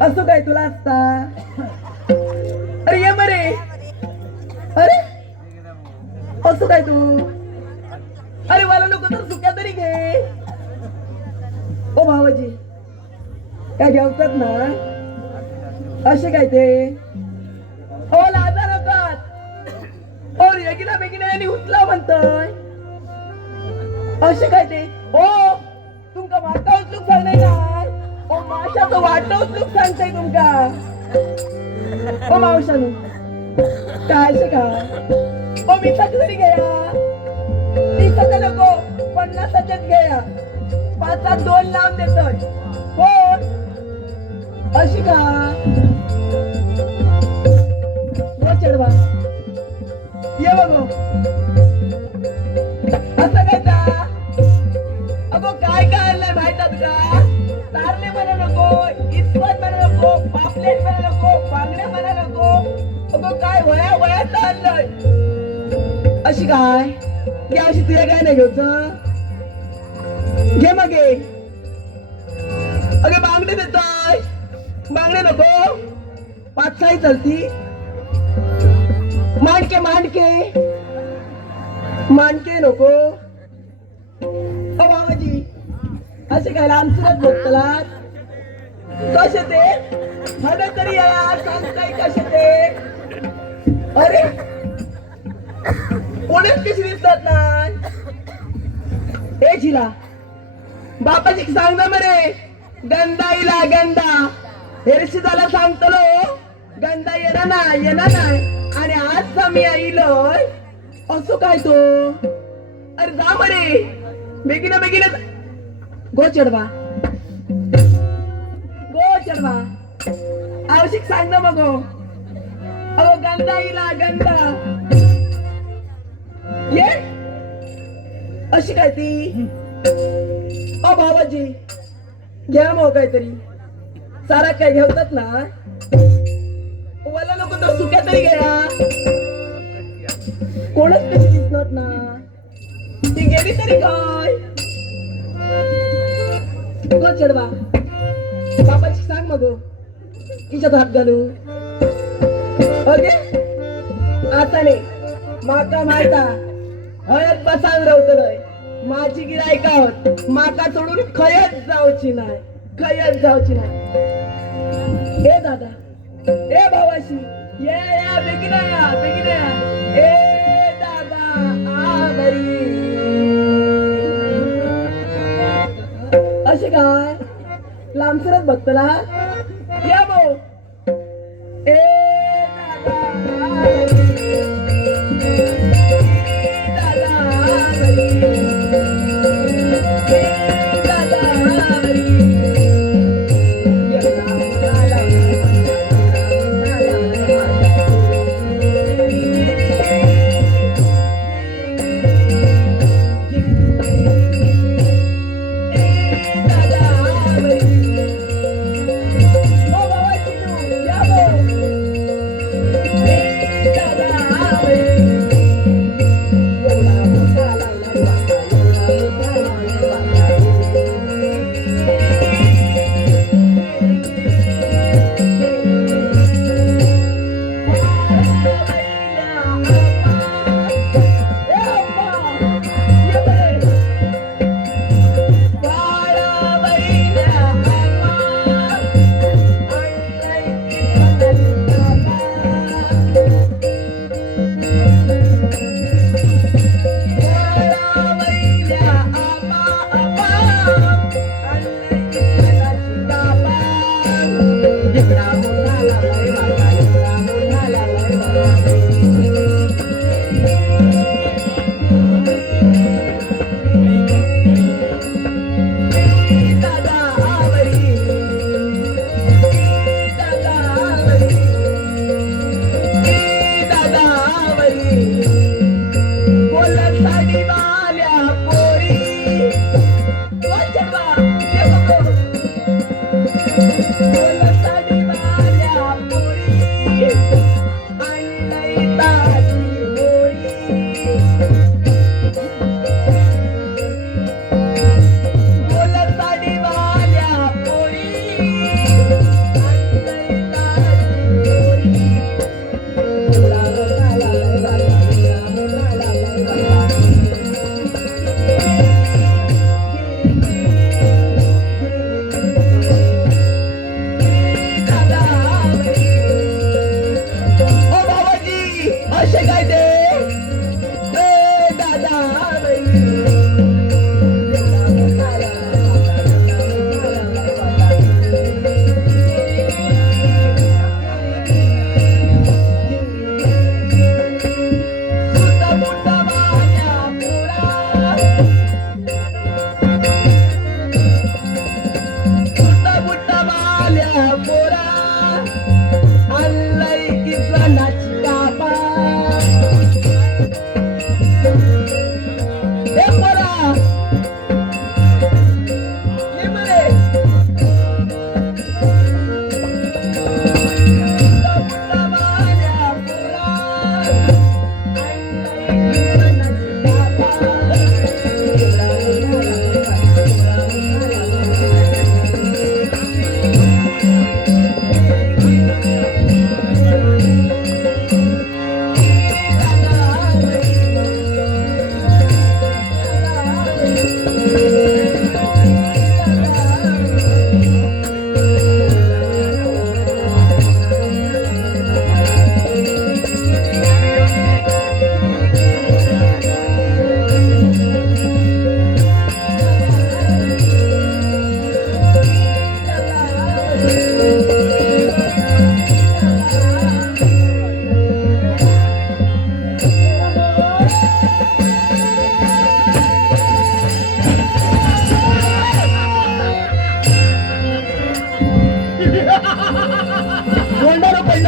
असो काय तुला असता? अरे ये मरे अरे असू काय तू? अरे मला नको तर सुक्या तरी घे. ओ भावाजी काय घेवतात ना? असे काय ते? ओ लाजा नकात ओ रेगिना बेगिना यांनी उचला म्हणतोय. असे काय ते? कशाचं माशाचं वाटा उचलूक सांगताय तुमका ओ मावशानू. काय शिका काय ओ मिठाची तरी घ्या तीसच नको. पन्नासाच्याच घ्या पाचात दोन लांब देतोय. हो. अशी का? हो चढवा ये बघ. असं काय का अगो काय काय आणलंय माहीत का? तारले म्हणा नको इस्पत म्हणा नको पापलेट म्हणा नको बांगड्या म्हणा नको. अगं काय वया वया आणलंय अशी काय? या अशी तुला काय नाही घ्यायचं घे मग घे अगे बांगडे देतोय. बांगडे नको. पाच सहा चालती मांडके मांडके. मांडके नको. असे काय लांबसरच बघतला कसे ते? हवे तरी या सांगताय कसे ते? अरे! कोणीच कशी दिसतात नाही. ए झिला बापाची सांग ना मरे. गंदा इला गंदा हेरशिदाला सांगतलो गंदा येणार ना येणार नाही. आणि आज आम्ही आईलोय असो काय तो? अरे जा मरे. बेगिना बेगिना. गो चढवा. गो चढवा. आवश्यक सांग ना मग अहो गंदा इला गंदा ये. अशी काय ती? ओ भावाजी. घ्या मग काहीतरी. सारा काय घेवतात ना? मला नको तर सुक्या तरी घ्या. कोणच कशी दिसणार ना? ती गेली तरी काय? तो चढवा. बाबाची सांग मग. तिच्यात हात घालू. ओके? आता नाही. माका माहिता हळद बसाल रवतलय माझी गिरायका होत माका सोडून खयत जाऊची नाही. खयत जाऊची नाही. हे दादा. ए भावाशी. ये या बेगिना या बेगिना काय? लांबसरच बघतला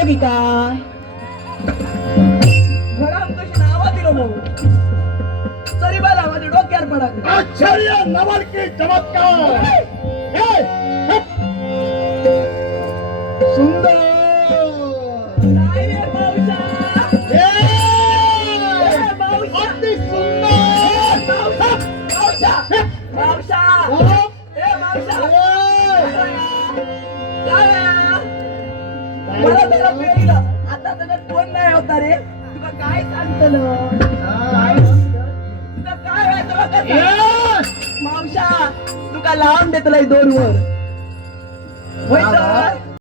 की काय घराम कशी नावा दिलो भाऊ. तरी मला माझ्या डोक्यावर पडा आश्चर्य नवल की चमत्कार हे. सुंदर. आता कोण नाही होता रे. तुला काय सांगतलं? काय. मावशा तुका लावून देतलाय दोन वर?